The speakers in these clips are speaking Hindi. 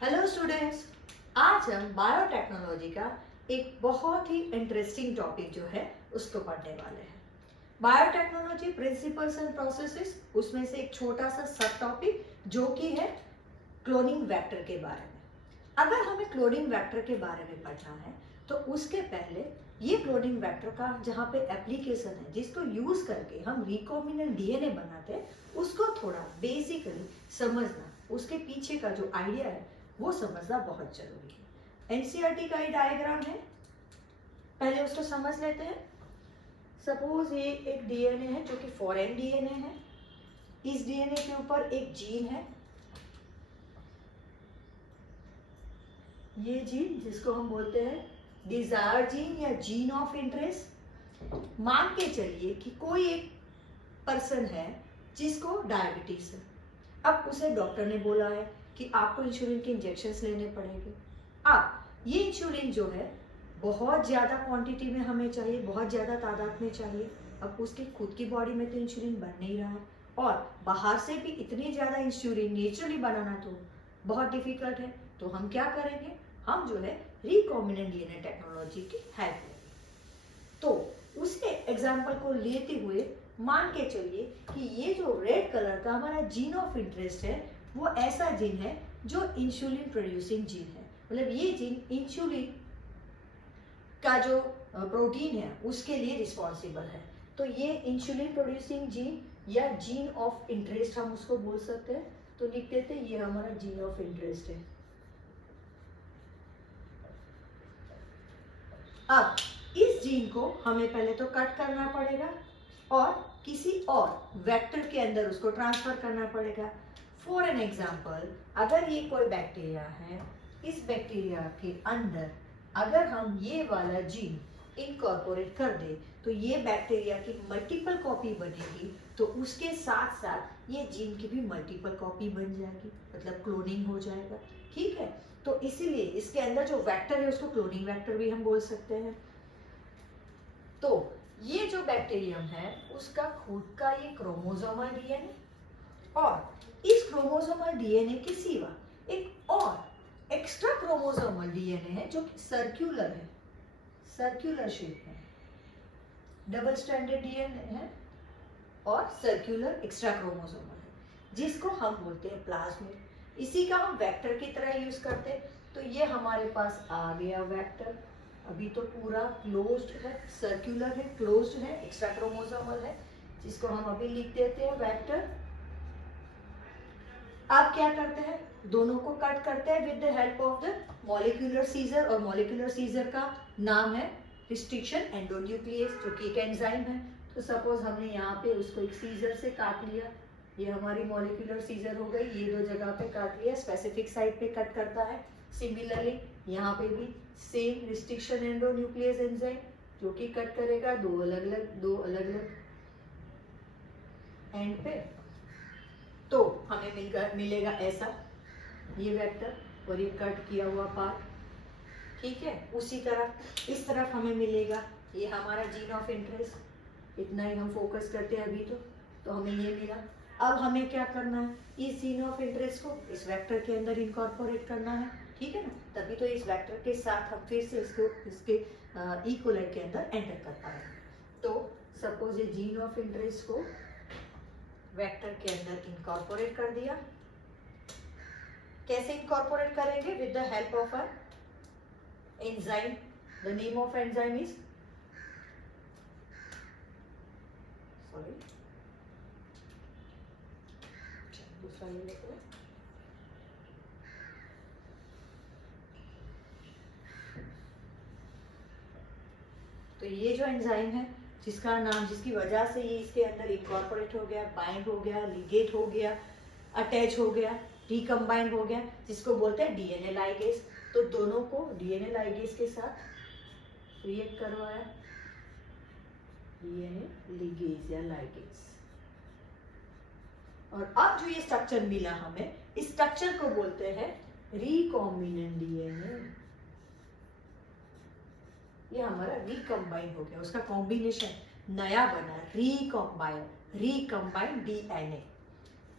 हेलो स्टूडेंट्स, आज हम बायोटेक्नोलॉजी का एक बहुत ही इंटरेस्टिंग टॉपिक जो है उसको पढ़ने वाले हैं। बायोटेक्नोलॉजी प्रिंसिपल्स एंड प्रोसेसेस, उसमें से एक छोटा सा सब टॉपिक जो कि है क्लोनिंग वेक्टर के बारे में। अगर हमें क्लोनिंग वेक्टर के बारे में पढ़ना है तो उसके पहले ये क्लोनिंग वेक्टर का जहाँ पे एप्लीकेशन है जिसको यूज करके हम रिकॉम्बिनेंट डीएनए बनाते हैं उसको थोड़ा बेसिकली समझना, उसके पीछे का जो आइडिया है वो समझना बहुत जरूरी है। एनसीईआरटी का ये डायग्राम है, पहले उसको समझ लेते हैं। सपोज ये एक डीएनए है जो कि फॉरेन डीएनए है। इस डीएनए के ऊपर एक जीन है, ये जीन जिसको हम बोलते हैं डिजायर जीन या जीन ऑफ इंटरेस्ट। मान के चलिए कि कोई एक पर्सन है जिसको डायबिटीज है। अब उसे डॉक्टर ने बोला है कि आपको इंसुलिन के इंजेक्शंस लेने पड़ेंगे। अब ये इंसुलिन जो है बहुत ज़्यादा क्वांटिटी में हमें चाहिए, बहुत ज़्यादा तादाद में चाहिए। अब उसकी खुद की बॉडी में तो इंसुलिन बन नहीं रहा है और बाहर से भी इतनी ज़्यादा इंसुलिन नेचुरली बनाना तो बहुत डिफिकल्ट है। तो हम क्या करेंगे, हम जो है रिकॉम्बिनेंट डीएनए टेक्नोलॉजी की हेल्प लेंगे। तो उसके एग्जाम्पल को लेते हुए मान के चलिए कि ये जो रेड कलर का हमारा जीन ऑफ इंटरेस्ट है वो ऐसा जीन है जो इंसुलिन प्रोड्यूसिंग जीन है। मतलब ये जीन इंसुलिन का जो प्रोटीन है उसके लिए रिस्पॉन्सिबल है। तो ये इंसुलिन प्रोड्यूसिंग जीन या जीन ऑफ इंटरेस्ट हम उसको बोल सकते हैं। तो लिख देते हैं ये हमारा जीन ऑफ इंटरेस्ट है। अब इस जीन को हमें पहले तो कट करना पड़ेगा और किसी और वेक्टर के अंदर उसको ट्रांसफर करना पड़ेगा। फॉर एन एग्जाम्पल, अगर ये कोई बैक्टीरिया है, इस बैक्टीरिया के अंदर अगर हम ये वाला जीन इनकॉर्पोरेट कर दे तो ये बैक्टीरिया की मल्टीपल कॉपी बनेगी। तो उसके साथ साथ ये जीन की भी मल्टीपल कॉपी बन जाएगी, मतलब क्लोनिंग हो जाएगा। ठीक है, तो इसीलिए इसके अंदर जो वेक्टर है उसको क्लोनिंग वेक्टर भी हम बोल सकते हैं। तो ये जो बैक्टीरियम है उसका खुद का ये क्रोमोसोमल डीएनए और इस क्रोमोसोमल डीएनए के सिवा एक और एक्स्ट्रा क्रोमोसोमल डीएनए है जो कि सर्कुलर है, सर्कुलर शेप में डबल स्ट्रैंडेड डीएनए है और सर्कुलर एक्स्ट्रा क्रोमोसोमल है जिसको हम बोलते हैं प्लाज्मिड। इसी का हम वेक्टर की तरह यूज करते हैं। तो ये हमारे पास आ गया वेक्टर, अभी तो पूरा क्लोज्ड है, सर्कुलर है, क्लोज्ड है, एक्स्ट्रा क्रोमोसोमल है, जिसको हम अभी लिख देते हैं वेक्टर। अब क्या करते हैं, दोनों को कट करते हैं with the help of the molecular scissor, और मॉलिक्यूलर सीजर का नाम है रिस्ट्रिक्शन एंडोन्यूक्लियस जो कि एक एंजाइम है। तो सपोज हमने यहाँ पे उसको एक सीजर से काट लिया, ये हमारी मॉलिक्यूलर सीजर हो गई, ये दो जगह पे काट लिया, स्पेसिफिक साइट पे कट करता है। सिमिलरली यहाँ पे भी सेम रिस्ट्रिक्शन एंडोन्यूक्लियस एंजाइम जो कि कट करेगा दो अलग अलग एंड पे। तो हमें मिलेगा ऐसा ये वेक्टर और ये कट किया हुआ पार्ट। ठीक है, उसी तरह इस तरफ हमें मिलेगा ये हमारा जीन ऑफ इंटरेस्ट। इतना ही हम फोकस करते हैं अभी तो हमें ये मिला। अब हमें क्या करना है, इस जीन ऑफ इंटरेस्ट को इस वेक्टर के अंदर इनकॉर्पोरेट करना है। ठीक है ना, तभी तो इस वेक्टर के साथ हम फिर से इसके इक्वलेंट के अंदर एंटर कर पाएंगे। तो सपोज ये जीन ऑफ इंटरेस्ट को वेक्टर के अंदर इनकॉर्पोरेट कर दिया। कैसे इनकॉर्पोरेट करेंगे, with the help of a enzyme. The name of enzyme is दूसरा ये लेते हैं। तो ये जो एंजाइम है जिसका नाम, जिसकी वजह से ये इसके अंदर इनकॉर्पोरेट हो गया, बाइंड हो गया, लिगेट हो गया, अटैच हो गया, रिकम्बाइंड हो गया, जिसको बोलते हैं डीएनए लाइगेज। तो दोनों को डीएनए लाइगेज के साथ रिएक्ट करवाया, डीएनए लिगेज या लाइगेज। और अब जो ये स्ट्रक्चर मिला हमें, इस स्ट्रक्चर को बोलते हैं रिकॉम्बिनेंट डीएनए। ये हमारा रिकम्बाइंड हो गया, उसका कॉम्बिनेशन नया बना, रिकम्बाइंड डीएनए।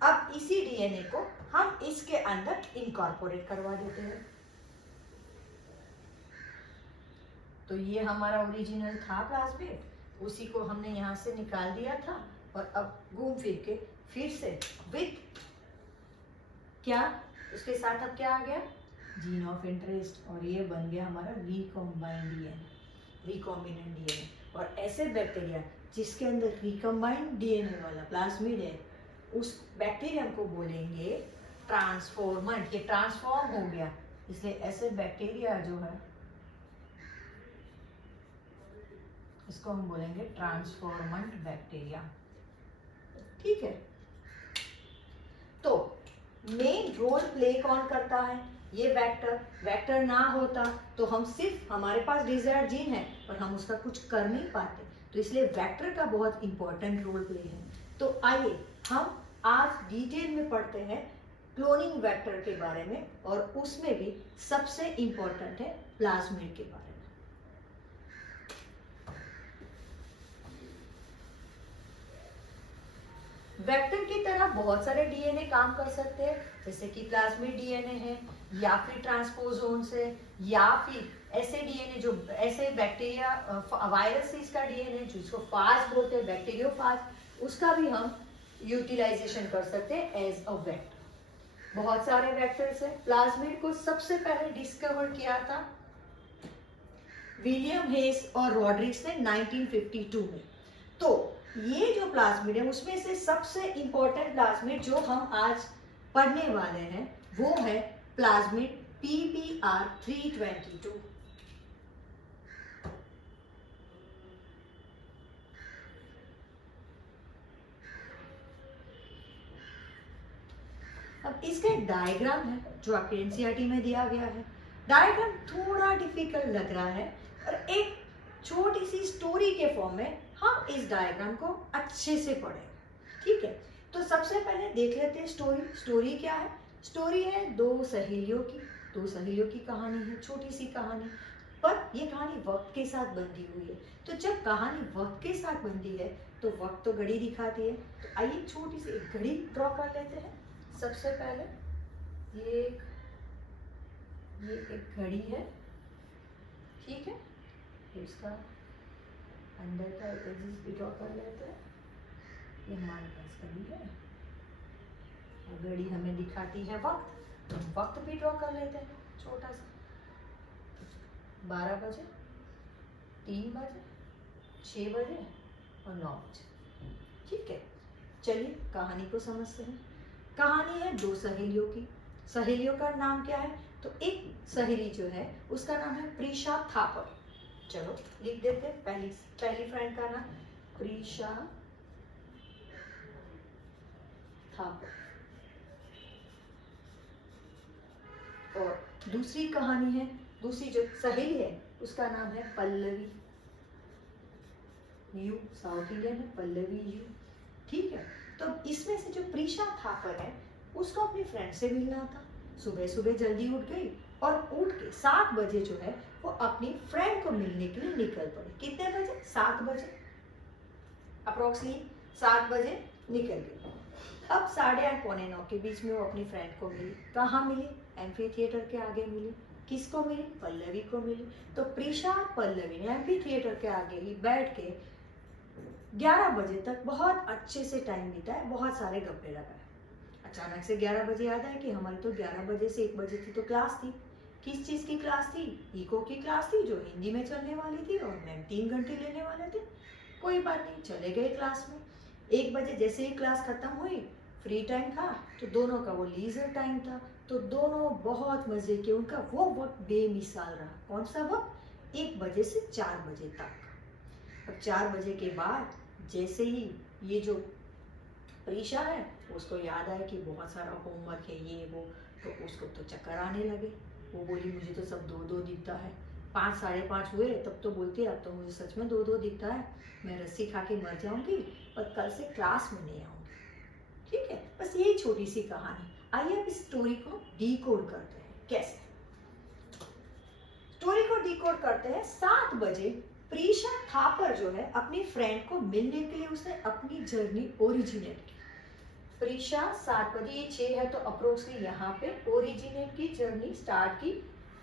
अब इसी डीएनए को हम इसके अंदर इनकॉर्पोरेट करवा देते हैं। तो ये हमारा ओरिजिनल था प्लाज्मिड, उसी को हमने यहाँ से निकाल दिया था और अब घूम फिर के फिर से विथ क्या, उसके साथ अब क्या आ गया, जीन ऑफ इंटरेस्ट, और ये बन गया हमारा रिकॉम्बाइंड डीएनए, रिकॉम्बिनेंट डीएनए। और ऐसे बैक्टीरिया जिसके अंदर रिकॉम्बाइंड डीएनए वाला प्लाज्मिड है, उस बैक्टीरियम को बोलेंगे ट्रांसफॉर्मेंट। ये ट्रांसफॉर्म हो गया, इसलिए ऐसे बैक्टीरिया जो है इसको हम बोलेंगे ट्रांसफॉर्मेंट बैक्टीरिया। ठीक है, तो मेन रोल प्ले कौन करता है, ये वेक्टर। वेक्टर ना होता तो हम सिर्फ, हमारे पास डिजायर्ड जीन है पर हम उसका कुछ कर नहीं पाते, तो इसलिए वेक्टर का बहुत इंपॉर्टेंट रोल प्ले है। तो आइए हम आज डिटेल में पढ़ते हैं क्लोनिंग वेक्टर के बारे में, और उसमें भी सबसे इंपॉर्टेंट है प्लाज्मिड के बारे में। वेक्टर की तरह बहुत सारे डीएनए काम कर सकते हैं, जैसे कि प्लाज्मिड डीएनए है, या फिर ट्रांसपोजोन्स है, या फिर ऐसे डीएनए जो ऐसे बैक्टीरिया वायरसेस का डीएनए जिसको फाज बोलते हैं, बैक्टीरियोफाज, उसका भी हम यूटिलाइजेशन कर सकते हैं एज अ वेक्टर। बहुत सारे वेक्टर्स है। प्लाज्मिड को सबसे पहले डिस्कवर किया था विलियम हेस और रॉड्रिक्स ने 1952 में। तो ये जो प्लाज्मिड है उसमें से सबसे इंपॉर्टेंट प्लाज्मिड जो हम आज पढ़ने वाले हैं वो है प्लाज्मिड PBr322। अब इसका एक डायग्राम है जो आपके एनसीईआरटी में दिया गया है। डायग्राम थोड़ा डिफिकल्ट लग रहा है, और एक छोटी सी स्टोरी के फॉर्म में हम इस डायग्राम को अच्छे से पढ़ें। ठीक है, तो सबसे पहले देख लेते हैं स्टोरी। स्टोरी क्या है? स्टोरी है दो सहेलियों की कहानी है, छोटी सी कहानी, पर ये कहानी वक्त के साथ बंधी हुई है। तो जब कहानी वक्त के साथ बंधी है तो वक्त तो घड़ी दिखाती है। तो आइए छोटी सी एक घड़ी ड्रॉ कर लेते हैं। सबसे पहले ये एक घड़ी है, ठीक है, इसका अंदर का एजिस भी ड्रॉ कर लेते हैं। ये हमारे पास घड़ी है, और घड़ी हमें दिखाती है वक्त, तो वक्त भी ड्रॉ कर लेते हैं छोटा सा। 12 बजे, 3 बजे, 6 बजे और 9 बजे। ठीक है, चलिए कहानी को समझते हैं। कहानी है दो सहेलियों की। सहेलियों का नाम क्या है? तो एक सहेली जो है उसका नाम है प्रीशा थापर। चलो लिख देते हैं। पहली फ्रेंड का नाम प्रीशा थापर, और दूसरी कहानी है, दूसरी जो सहेली है उसका नाम है पल्लवी। यू साउथ इंडियन है, पल्लवी यू। ठीक है, तो इसमें से जो प्रीशा थापर है उसको अपनी फ्रेंड से मिलना था। सुबह सुबह जल्दी उठ गई और उठ के 7 बजे जो है वो अपनी फ्रेंड को मिलने के लिए निकल पड़ी। कितने बजे? 7 बजे, अप्रोक्सीमेटली 7 बजे निकल गई। अब 8:30 पौने 9 के बीच में वो अपनी फ्रेंड को मिली। कहाँ मिली? एम्फी थिएटर के आगे मिली। किसको मिली? पल्लवी को मिली। तो प्रीशा और पल्लवी ने एम्फी थिएटर के आगे ही बैठ के 11 बजे तक बहुत अच्छे से टाइम बिताया, बहुत सारे गप्पे लगाए। अचानक से 11 बजे याद आया कि हमारी तो 11 बजे से 1 बजे की तो क्लास थी। किस चीज़ की क्लास थी? इको की क्लास थी, जो हिंदी में चलने वाली थी, और मैम 3 घंटे लेने वाले थे। कोई बात नहीं, चले गए क्लास में। 1 बजे जैसे ही क्लास खत्म हुई, फ्री टाइम था, तो दोनों का वो लीजर टाइम था, तो दोनों बहुत मजे किए। उनका वो वक्त बेमिसाल रहा। कौन सा वक्त? 1 बजे से 4 बजे तक। अब 4 बजे के बाद जैसे ही ये जो प्रीशा है उसको याद आया कि बहुत सारा होमवर्क है ये वो, तो उसको तो चक्कर आने लगे। वो बोली मुझे तो सब 2-2 दिखता है। 5 साढ़े 5 हुए तब तो बोलती है अब तो मुझे सच में 2-2 दिखता है, मैं रस्सी खा के मर जाऊंगी, पर कल से क्लास में नहीं आऊंगी। ठीक है, बस यही छोटी सी कहानी। आइए अब इस स्टोरी को डीकोड करते हैं। कैसे स्टोरी को डीकोड करते हैं? 7 बजे प्रीशा थापर जो है अपनी फ्रेंड को मिलने के लिए उसने अपनी जर्नी ओरिजिनेट की। प्रीशा 7 बजे, ये 6 है तो अप्रोक्सीमेटली यहाँ पे ओरिजिनेट की जर्नी स्टार्ट की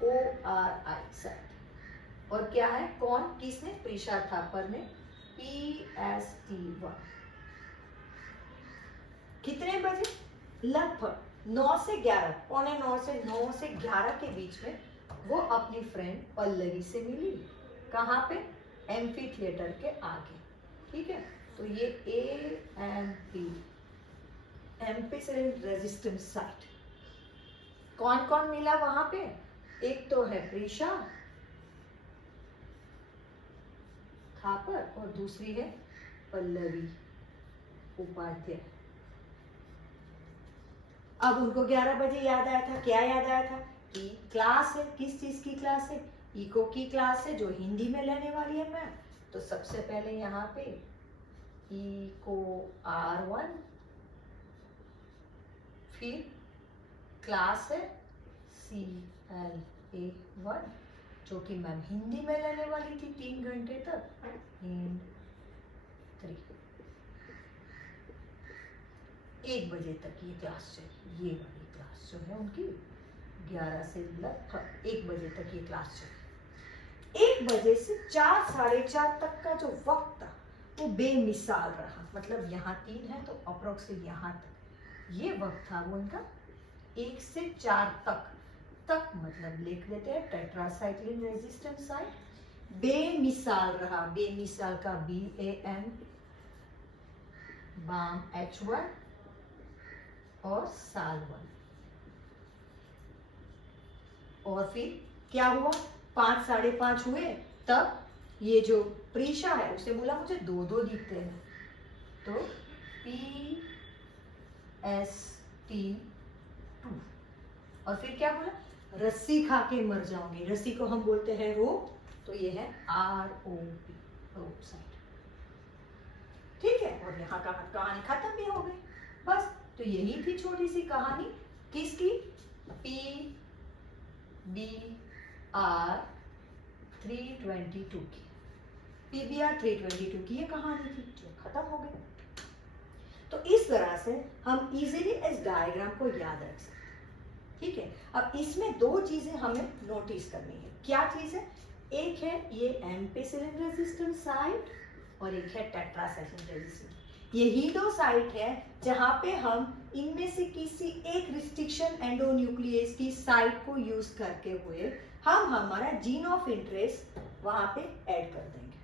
ORI साइड। और क्या है, कौन, किसने, प्रीशा थापर ने PST1। कितने बजे, लगभग 9 से 11, पौने 9 से 9 से 11 के बीच में वो अपनी फ्रेंड पल्लवी से मिली। कहाँ पे, एम्फी थिएटर के आगे। ठीक है, तो ये AMP एम्पिसिलिन रेजिस्टेंस साइट। कौन कौन मिला वहां पे, एक तो है प्रीशा थापर और दूसरी है पल्लवी उपाध्याय। अब उनको 11 बजे याद आया था, क्या याद आया था कि क्लास है, किस चीज की क्लास है, इको की क्लास है जो हिंदी में लेने वाली है मैम। तो सबसे पहले यहाँ पे इको R1, फिर क्लास है CLA1 जो कि मैम हिंदी में लेने वाली थी 3 घंटे तक, हिंद 3। 1 बजे तक ये क्लास चली, ये वाली क्लास जो है उनकी 11 से लगभग 1 बजे तक ये क्लास चली। 1 बजे से 4, 4:30 तक का जो वक्त था वो बेमिसाल रहा। मतलब यहाँ 3 है तो अप्रोक्सीमेटली यहाँ तक ये वक्त था वो उनका 1 से 4 तक मतलब लिख देते हैं टेट्रासाइक्लिन रेजिस्टेंट साइट बेमिसाल रहा। बेमिसाल का BAM, बाम H1 और साल1। और फिर क्या हुआ, 5, 5:30 हुए तब ये जो प्रीशा है उसे बोला मुझे 2 दिखते हैं, तो PST2। और फिर क्या बोला, रस्सी खा के मर जाओगे, रस्सी को हम बोलते हैं रोप, तो ये है ROP, रोप साइड। ठीक है, और यहाँ का कहानी खत्म भी हो गई बस। तो यही थी छोटी सी कहानी, किसकी, PBR 322 की। PBR 322 की ये कहानी थी जो खत्म हो गई। तो इस तरह से हम इजीली इस डायग्राम को याद रख सकते हैं। ठीक है, अब इसमें 2 चीजें हमें नोटिस करनी है। क्या चीज है, एक है ये एम्पिसिलिन रेजिस्टेंस साइट और एक है टेट्रासाइक्लिन रेजिस्टेंस। यही 2 साइट है जहां पे हम इनमें से किसी एक रिस्ट्रिक्शन एंडोन्यूक्लियस की साइट को यूज करके हुए हम हमारा जीन ऑफ इंटरेस्ट वहां पे ऐड कर देंगे।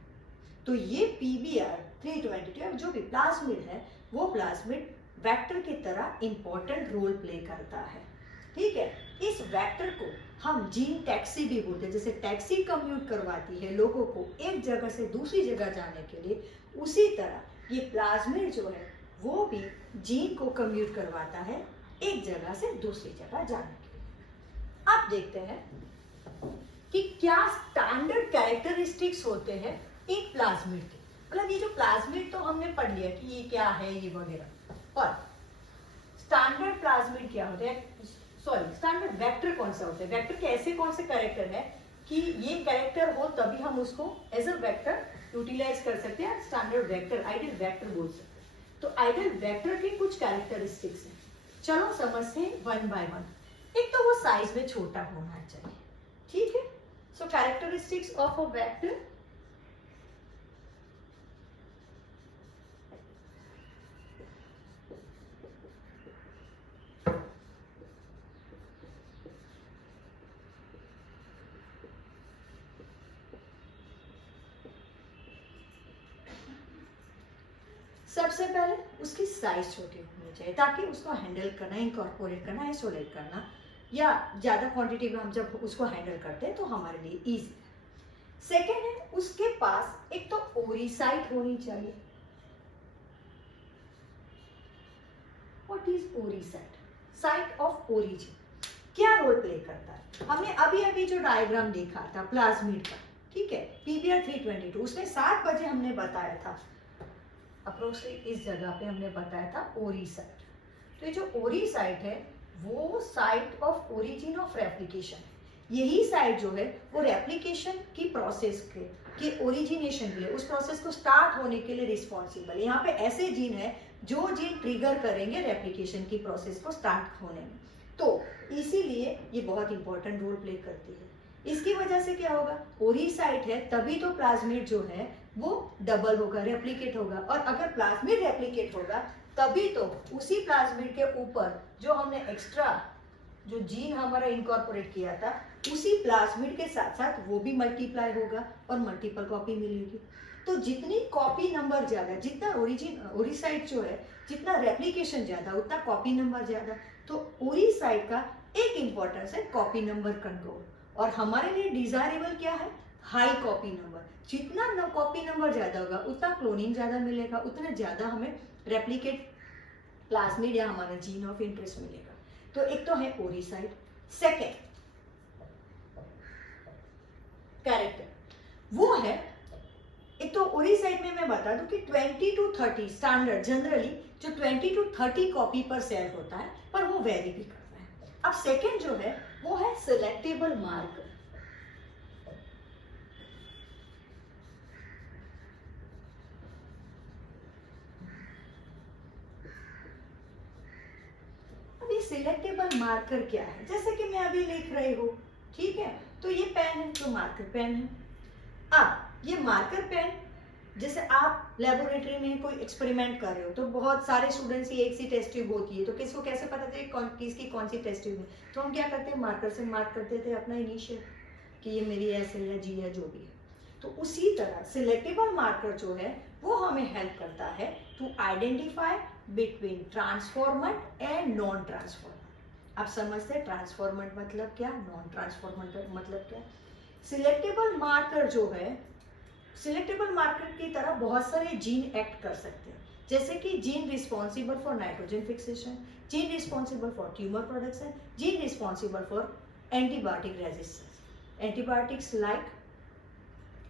तो ये PBR 322 जो भी प्लाज्मिड है वो प्लाज्मिड वेक्टर की तरह इंपॉर्टेंट रोल प्ले करता है। ठीक है, इस वेक्टर को हम जीन टैक्सी भी बोलते हैं। जैसे टैक्सी कम्यूट करवाती है लोगों को एक जगह से दूसरी जगह जाने के लिए, उसी तरह ये प्लाज्मिड जो है वो भी जीन को कम्यूट करवाता है एक जगह से दूसरी जगह जाने के लिए। अब देखते हैं कि क्या स्टैंडर्ड कैरेक्टरिस्टिक्स होते हैं एक प्लाज्मिड के। मतलब ये जो प्लाज्मिड तो हमने पढ़ लिया कि ये क्या है ये वगैरह, पर स्टैंडर्ड प्लाज्मिड क्या होते हैं, सॉरी स्टैंडर्ड वेक्टर कौन सा होता है, वेक्टर के ऐसे कौन से कैरेक्टर है कि ये कैरेक्टर हो तभी हम उसको एज अ वेक्टर यूटिलाइज कर सकते हैं, स्टैंडर्ड वेक्टर, आइडियल वेक्टर बोल सकते हैं। तो आइडियल वेक्टर के कुछ कैरेक्टरिस्टिक्स हैं, चलो समझते हैं 1 by 1। एक तो वो साइज में छोटा होना चाहिए। ठीक है, सो कैरेक्टरिस्टिक्स ऑफ अ वेक्टर, सबसे पहले उसकी साइज छोटी होनी चाहिए ताकि उसको हैंडल करना, इनकॉर्पोरेट करना, आइसोलेट करना या ज़्यादा क्वांटिटी में हम जब उसको हैंडल करते हैं तो हमारे लिए इजी है। सेकेंड है उसके पास एक तो ओरी साइट होनी चाहिए। व्हाट इज ओरी साइट, साइट ऑफ ओरिजिन क्या रोल प्ले करता है। हमने अभी अभी जो डायग्राम देखा था प्लाज्मिड का, ठीक है, PBR 322, उसमें 7 बजे हमने बताया था अप्रोक्सीमेटली इस जगह पे हमने बताया था ओरी साइट। तो ये जो ओरी साइट है वो site of origin of replication है। यही साइट जो है वो रेप्लिकेशन की प्रोसेस के ओरिजिनेशन के लिए, उस प्रोसेस को स्टार्ट होने के लिए रिस्पॉन्सिबल है। यहाँ पे ऐसे जीन है जो जीन ट्रिगर करेंगे रेप्लिकेशन की प्रोसेस को स्टार्ट होने में। तो इसीलिए ये बहुत इंपॉर्टेंट रोल प्ले करती है। इसकी वजह से क्या होगा, ओरी साइट है तभी तो प्लाज्मिड जो है वो डबल होगा, रेप्लिकेट होगा, और अगर प्लाज्मिड रेप्लिकेट होगा तभी तो उसी प्लाज्मिड के ऊपर जो हमने एक्स्ट्रा जो जीन हमारा इनकॉर्पोरेट किया था उसी प्लाज्मिड के साथ साथ वो भी मल्टीप्लाई होगा और मल्टीपल कॉपी मिलेगी। तो जितनी कॉपी नंबर ज्यादा, जितना ओरी साइट जो है जितना रेप्लिकेशन ज्यादा उतना कॉपी नंबर ज्यादा। तो ओरी साइट का एक इंपॉर्टेंस है कॉपी नंबर कंट्रोल, और हमारे लिए डिजायरेबल क्या है, हाई कॉपी नंबर। जितना कॉपी नंबर ज्यादा होगा उतना क्लोनिंग ज्यादा मिलेगा, उतना ज्यादा हमें रेप्लिकेट प्लाज्मिड या हमारा जीन ऑफ इंटरेस्ट मिलेगा। तो एक तो है ओरी साइट। सेकेंड कैरेक्टर, वो है एक तो ओरी साइट में मैं बता दूं कि 20 to 30 स्टैंडर्ड जनरली जो 20 to 30 कॉपी पर सेल होता है, पर वो वेरी भी करता है। अब सेकेंड जो है वो है सिलेक्टेबल मार्कर। अब ये सिलेक्टेबल मार्कर क्या है, जैसे कि मैं अभी लिख रही हूँ, ठीक है, तो ये पेन है तो मार्कर पेन है। अब ये मार्कर पेन, जैसे आप लेबोरेटरी में कोई एक्सपेरिमेंट कर रहे हो तो बहुत सारे स्टूडेंट्स की एक सी टेस्ट ट्यूब होती है, तो किसको कैसे पता चले किसकी कौन सी टेस्ट ट्यूब है, तो हम क्या करते हैं मार्कर से मार्क करते थे अपना इनिशियल कि ये मेरी एस है या जी है जो भी है। तो उसी तरह सिलेक्टेबल मार्कर जो है वो हमें हेल्प करता है to identify between transformant and non transformant. आप समझते हैं ट्रांसफॉर्मेंट मतलब क्या, नॉन ट्रांसफॉर्मेंट मतलब क्या। सिलेक्टेबल मार्कर जो है, सिलेक्टेबल मार्कर की तरह बहुत सारे जीन एक्ट कर सकते हैं, जैसे कि gene responsible for nitrogen fixation, gene responsible for tumour production, gene responsible for antibiotic resistance, antibiotics like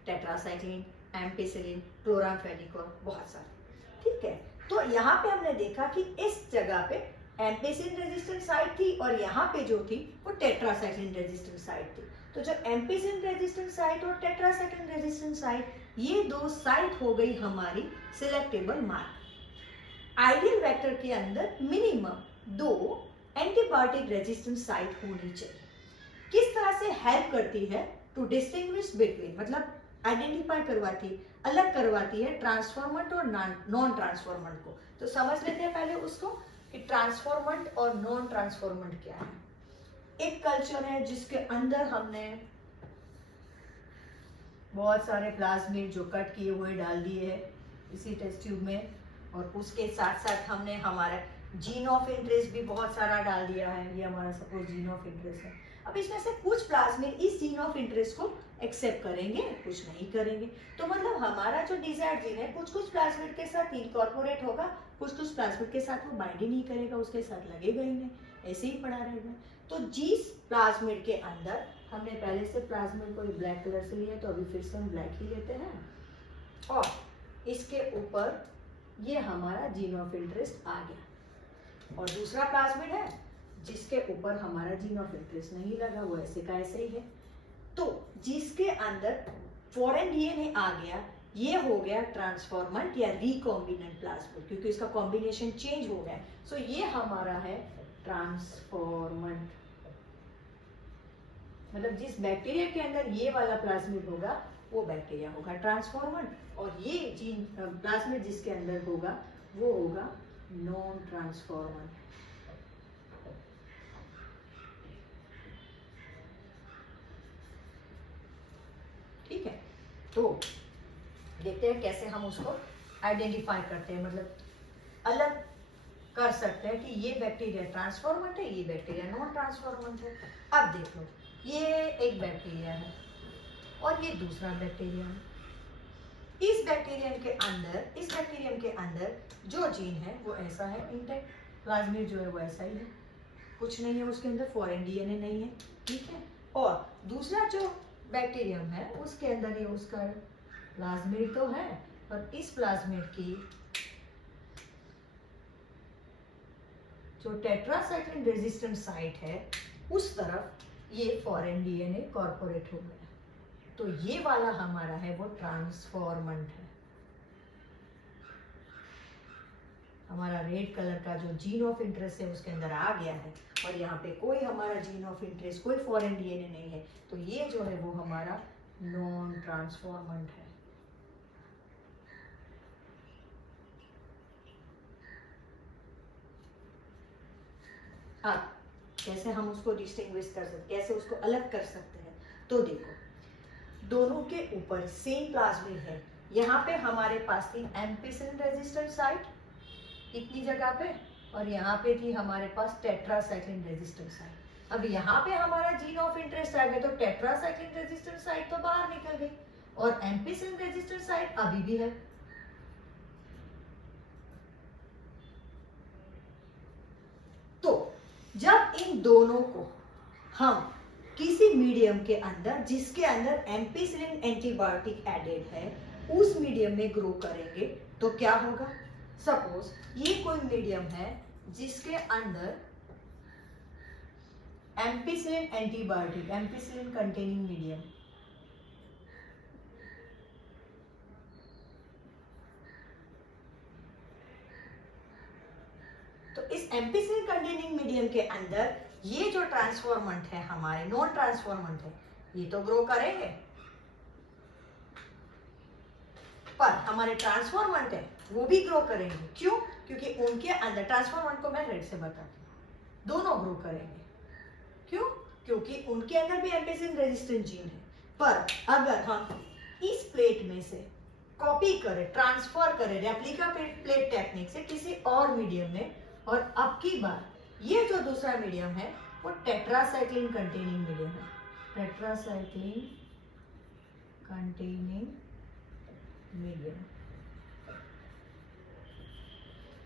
tetracycline, ampicillin, chloramphenicol, बहुत सारे। ठीक है, तो यहाँ पे हमने देखा कि इस जगह पे एम्पिसिलिन रेजिस्टेंट साइट थी और यहाँ पे जो थी वो टेट्रासाइक्लिन रेजिस्टेंट साइट थी। तो जो एम्पिसिलिन रेजिस्टेंट साइट और टेट्रासाइक्लिन रेजिस्टेंट साइट, ये दो साइट हो गई हमारी सिलेक्टेबल मार्कर। आइडियल वेक्टर के अंदर मिनिमम 2 एंटीबायोटिक रेजिस्टेंट साइट होनी चाहिए। किस तरह से हेल्प करती है टू डिस्टिंग्विश बिटवीन, मतलब आइडेंटिफाई करवाती, अलग करवाती है ट्रांसफॉर्मेंट और नॉन ट्रांसफॉर्मेंट को। तो समझ लेते हैं पहले उसको कि ट्रांसफॉर्मेंट और नॉन ट्रांसफॉर्मेंट क्या है। एक कल्चर है जिसके अंदर हमने बहुत सारे प्लाज्मिड जो कट किए हुए डाल दिए हैं इसी टेस्ट ट्यूब में, और उसके साथ साथ हमने हमारा जीन ऑफ इंटरेस्ट भी बहुत सारा डाल दिया है। ये हमारा सपोज जीन ऑफ इंटरेस्ट है। अब इसमें से कुछ प्लाज्मिड इस जीन ऑफ इंटरेस्ट को एक्सेप्ट करेंगे, कुछ नहीं करेंगे। तो मतलब हमारा जो डिजायर्ड जीन है कुछ प्लाज्मिड के साथ इनकॉर्पोरेट होगा, कुछ प्लाज्मिड के साथ वो बाइंड ही नहीं करेगा, उसके साथ लगेगा ही नहीं, ऐसे ही पड़ा रहेगा। तो जिस प्लाज्मिड के अंदर हमने पहले से प्लाज्मिड को ब्लैक कलर से लिया, तो अभी फिर से हम ब्लैक ही लेते हैं, और इसके ऊपर ये हमारा जीन ऑफ इंटरेस्ट आ गया। और दूसरा प्लाज्मिड है जिसके ऊपर हमारा जीन ऑफ इंटरेस्ट नहीं लगा, वो ऐसे का ऐसे ही है। तो जिसके अंदर फॉरेन डीएनए आ गया, ये हो गया ट्रांसफॉर्मेंट या रिकॉम्बिनेंट प्लाज्मिड, क्योंकि इसका कॉम्बिनेशन चेंज हो गया। सो ये हमारा है ट्रांसफॉर्मेंट, मतलब जिस बैक्टीरिया के अंदर ये वाला प्लाज्मिड होगा वो बैक्टीरिया होगा ट्रांसफॉर्मेंट, और ये जीन प्लाज्मिड जिसके अंदर होगा वो होगा नॉन ट्रांसफॉर्मेंट। ठीक है, तो देखते हैं कैसे हम उसको आइडेंटिफाई करते हैं, मतलब अलग कर सकते हैं कि ये बैक्टीरिया ट्रांसफॉर्मेंट है, ये बैक्टीरिया नॉन ट्रांसफॉर्मेंट है। अब देख लो, ये एक बैक्टीरिया है और ये दूसरा बैक्टीरिया है। इस बैक्टीरियम के अंदर जो जीन है वो ऐसा है इंटेक्ट, प्लाज्मिड जो है वो ऐसा ही है, कुछ नहीं है उसके अंदर, फॉरेन डीएनए नहीं है। ठीक है, और दूसरा जो बैक्टीरियम है उसके अंदर ये उसका प्लाज्मिड तो है, पर इस प्लाज्मिड की जो टेट्रासाइक्लिन रेजिस्टेंट साइट है उस तरफ ये फॉरेन डीएनए कॉर्पोरेट हो गया, तो ये वाला हमारा है वो ट्रांसफॉर्मेंट है। हमारा रेड कलर का जो जीन ऑफ इंटरेस्ट है उसके अंदर आ गया है, और यहाँ पे कोई हमारा जीन ऑफ इंटरेस्ट, कोई फॉरेन डीएनए नहीं है, तो ये जो है वो हमारा नॉन ट्रांसफॉर्मेंट है। अब कैसे हम उसको डिस्टिंग्विश कर सकते, कैसे उसको अलग कर सकते हैं, तो देखो दोनों के ऊपर सेम प्लाज्मिड है। यहाँ पे हमारे पास थी एम्पिसिलिन रेजिस्टेंट साइट इतनी जगह पे, और यहाँ पे थी हमारे पास टेट्रासाइक्लिन रेजिस्टेंट साइट। अब यहाँ पे हमारा जीन ऑफ इंटरेस्ट आ गया, तो टेट्रासाइक्लिन रेजिस्टेंट साइट तो बाहर निकल गई, और एम्पिसिलिन रेजिस्टेंट साइट अभी भी है। तो जब इन दोनों को हम किसी मीडियम के अंदर, जिसके अंदर एम्पिसिलिन एंटीबायोटिक एडेड है, उस मीडियम में ग्रो करेंगे, तो क्या होगा? सपोज ये कोई मीडियम है जिसके अंदर ampicillin antibiotic, ampicillin containing medium, तो इस एम्पिसिलिन कंटेनिंग मीडियम के अंदर ये जो ट्रांसफॉर्मेंट है हमारे, नॉन ट्रांसफॉर्मेंट है, ये तो ग्रो करेंगे, पर हमारे ट्रांसफॉर्मेंट है वो भी ग्रो करेंगे। क्यों? क्योंकि उनके अंदर, ट्रांसफॉर्मेंट को मैं रेड से बताती हूँ, दोनों ग्रो करेंगे। क्यों? क्योंकि उनके अंदर भी एम्पिसिलिन रेजिस्टेंट जीन है, पर अगर हम इस प्लेट में से कॉपी करें, ट्रांसफर करें रेप्लिका प्लेट टेक्निक से किसी और मीडियम में, और अब की बार ये जो दूसरा मीडियम है वो टेट्रासाइक्लिन कंटेनिंग मीडियम है, टेट्रासाइक्लिन कंटेनिंग मीडियम।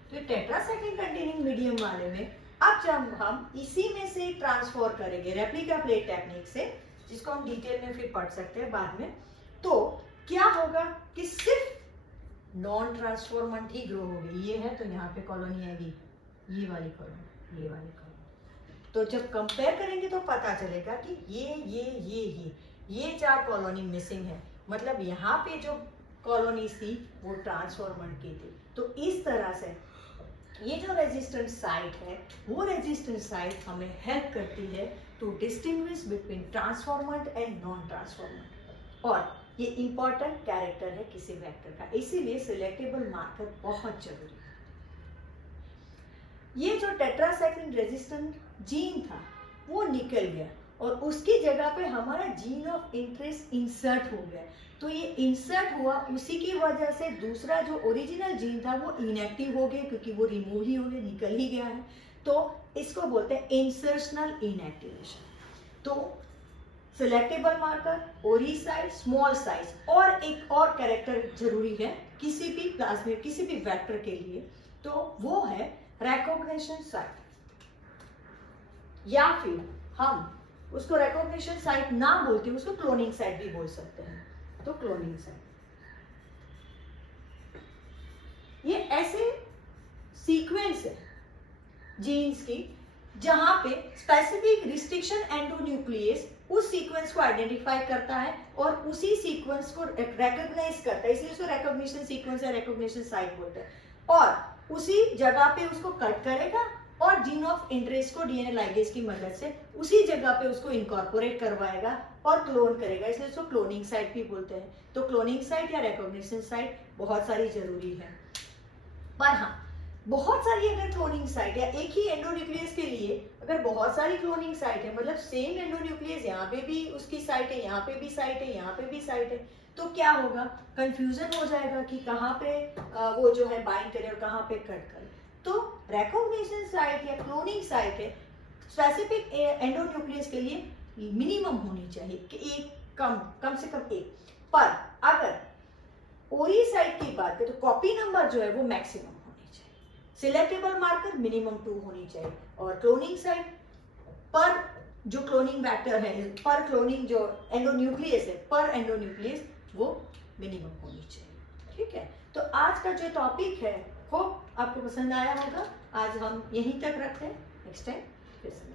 तो टेट्रासाइक्लिन कंटेनिंग मीडियम वाले में अब जब हम इसी में से ट्रांसफर करेंगे रेप्लिका प्लेट टेक्निक से, जिसको हम डिटेल में फिर पढ़ सकते हैं बाद में, तो क्या होगा कि सिर्फ नॉन ट्रांसफॉर्मेंट ही ग्रो होगी। ये है तो यहाँ पे कॉलोनी आएगी, ये वाली कॉलोनी, ये वाली कॉलोनी। तो जब कंपेयर करेंगे तो पता चलेगा कि ये 4 कॉलोनी मिसिंग है, मतलब यहाँ पे जो कॉलोनी थी वो ट्रांसफॉर्मेंट की थी। तो इस तरह से ये जो रेजिस्टेंट साइट है, वो रेजिस्टेंट साइट हमें हेल्प करती है to distinguish between transformant and non transformant, और ये इंपॉर्टेंट कैरेक्टर है किसी वेक्टर का, इसीलिए सिलेक्टेबल मार्कर बहुत जरूरी है। ये जो टेट्रासाइक्लिन रेजिस्टेंट जीन था वो निकल गया, और उसकी जगह पे हमारा जीन ऑफ इंटरेस्ट इंसर्ट हो गया। तो ये इंसर्ट हुआ, उसी की वजह से दूसरा जो ओरिजिनल जीन था वो इनएक्टिव हो गया, क्योंकि वो रिमूव ही हो गया, निकल ही गया है। तो इसको बोलते हैं इंसर्शनल इनएक्टिवेशन। तो सिलेक्टेबल मार्कर, ओरी साइज, स्मॉल साइज, और एक और कैरेक्टर जरूरी है किसी भी प्लाज्मिड, किसी भी वेक्टर के लिए, तो वो है रिकॉग्निशन साइट, या फिर हम उसको रिकॉग्निशन साइट ना बोलते, उसको क्लोनिंग साइट भी बोल सकते हैं। तो क्लोनिंग साइट ये ऐसे सीक्वेंस है जीन्स की जहां पे स्पेसिफिक रिस्ट्रिक्शन एंडोन्यूक्लियस उस सीक्वेंस को आइडेंटिफाई करता है और उसी सीक्वेंस को रिकॉग्नाइज करता है, इसलिए उसको रिकॉग्निशन सीक्वेंस या रिकॉग्निशन साइट बोलते हैं। और उसी जगह पे उसको कट करेगा और जीन ऑफ इंटरेस्ट को डीएनए लाइगेज की मदद से उसी जगह पे उसको इनकॉर्पोरेट करवाएगा और क्लोन करेगा, इसलिए उसको क्लोनिंग साइट भी बोलते हैं। तो क्लोनिंग साइट या रिकॉग्निशन साइट बहुत सारी जरूरी है। पर हाँ, बहुत सारी अगर क्लोनिंग साइट या एक ही एंडोन्यूक्लियस के लिए अगर बहुत सारी क्लोनिंग साइट है, मतलब सेम एंडोन्यूक्लियस यहाँ पे भी उसकी साइट है, यहाँ पे भी साइट है, यहाँ पे भी साइट है, तो क्या होगा? कंफ्यूजन हो जाएगा कि कहाँ पे वो जो है बाइंड करे और कहाँ पे कट करे। तो रिकॉग्निशन साइट या क्लोनिंग साइट है स्पेसिफिक एंडोन्यूक्लियस के लिए मिनिमम होनी चाहिए कि एक कम से कम एक। पर अगर ओरी साइट की बात करें तो कॉपी नंबर जो है वो मैक्सिमम होनी चाहिए, सिलेक्टेबल मार्कर मिनिमम 2 होनी चाहिए, और क्लोनिंग साइट पर जो क्लोनिंग वेक्टर है, पर क्लोनिंग जो एंडोन्यूक्लियस है, पर एंडोन्यूक्लियस वो मिनिमम होनी चाहिए। ठीक है, तो आज का जो टॉपिक है होप आपको पसंद आया होगा। आज हम यहीं तक रखते हैं, नेक्स्ट टाइम फिर से।